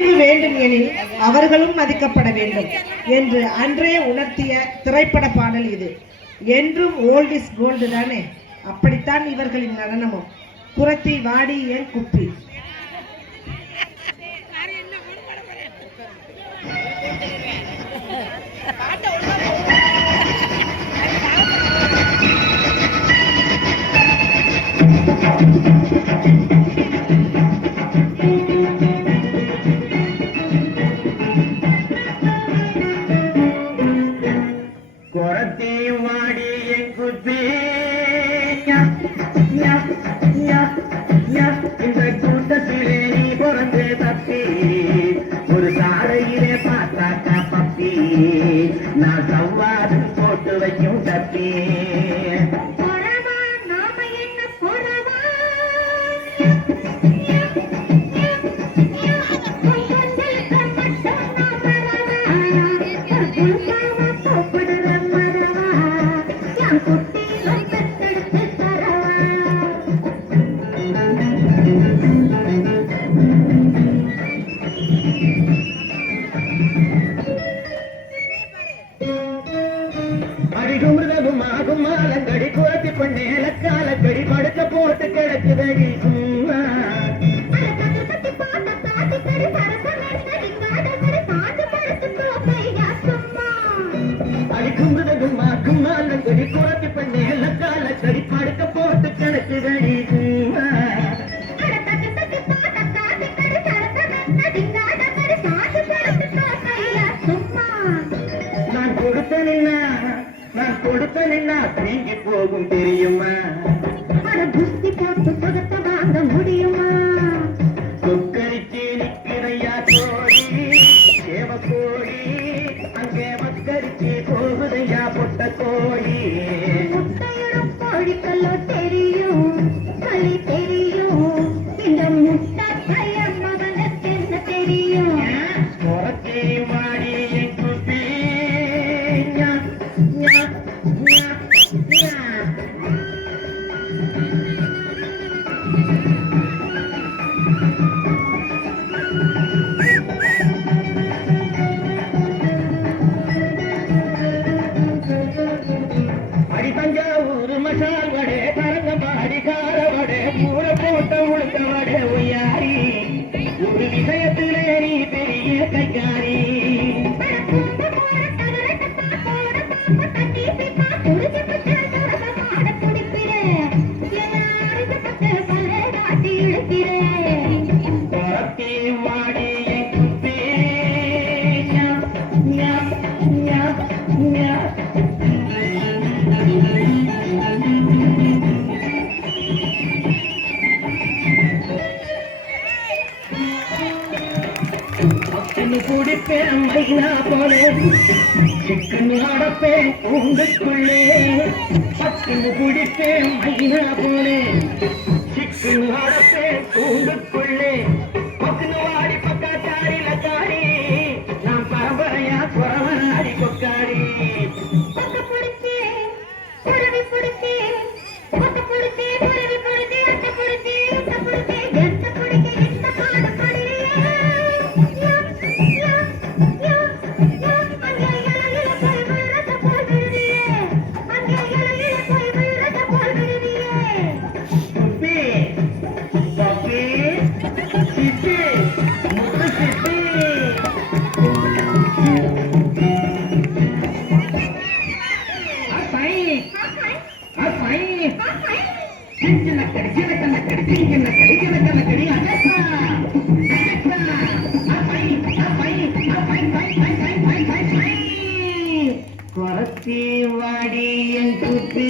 வேண்டும் எனில் அவர்களும் மதிக்கப்பட வேண்டும் என்று அன்றே உணர்த்திய திரைப்பட பாடல் இது. என்றும் ஓல்ட் இஸ் கோல்டு தானே, அப்படித்தான் இவர்களின் நடனமும். புறத்தி வாடி என் குப்பி. ஒரு சாலையிலே பார்த்தாக்கா பப்பி, நான் சவ்வாது போட்டு வைக்கும் தப்பி. மாலங்கடி குரத்தி பண்ணேல காலக்கடி படுக்க போட்டு கிடக்குதடி சும்மா. அடிக்கும் மாலங்கடி குரத்தி பண்ணேல காலக்கடி படுக்க போட்டு கிடக்குதடி சும்மா. நான் கொடுத்தனா தீங்கி போகும் தெரியுமா? புஸ்தி போட்டு சொகத்தை வாங்க முடியுமா? சொக்கரிச்சு நிற்கிறையா கோழி, சேவ கோழி, அங்கே மக்கரிச்சு போகுதையா பொட்ட கோழி. முட்டையிடும் கோழிக்கல்லோ தெரியும், களி தெரியும், இந்த முட்டை பையன் மகனுக்கு என்ன தெரியும்? புறத்தி வாடி என் குப்பி. அடிதஞ்சாவூர் மசால் வடை, தரங்கம்பாடி கார வடை, பூர போட்ட உளுத்த வடை ஒய்யாரி, ஒரு விஷயத்திலே நீ பெரிய கைகாரி. குடிப்பேன் மைனா போலே, சிக்கன் அடப்பேன் கூண்டுக்குள்ளே. பத்துன்னு குடிப்பேன் மைனா போலே, சிக்கன் அடப்பேன் கூண்டுக்குள்ளே. பக்குன்னு வாடி பக்காச்சாரி லக்காரி, நான் பரம்பரையா புறவனாடி கொக்காரி. குறத்தி வாடி என் குப்பி.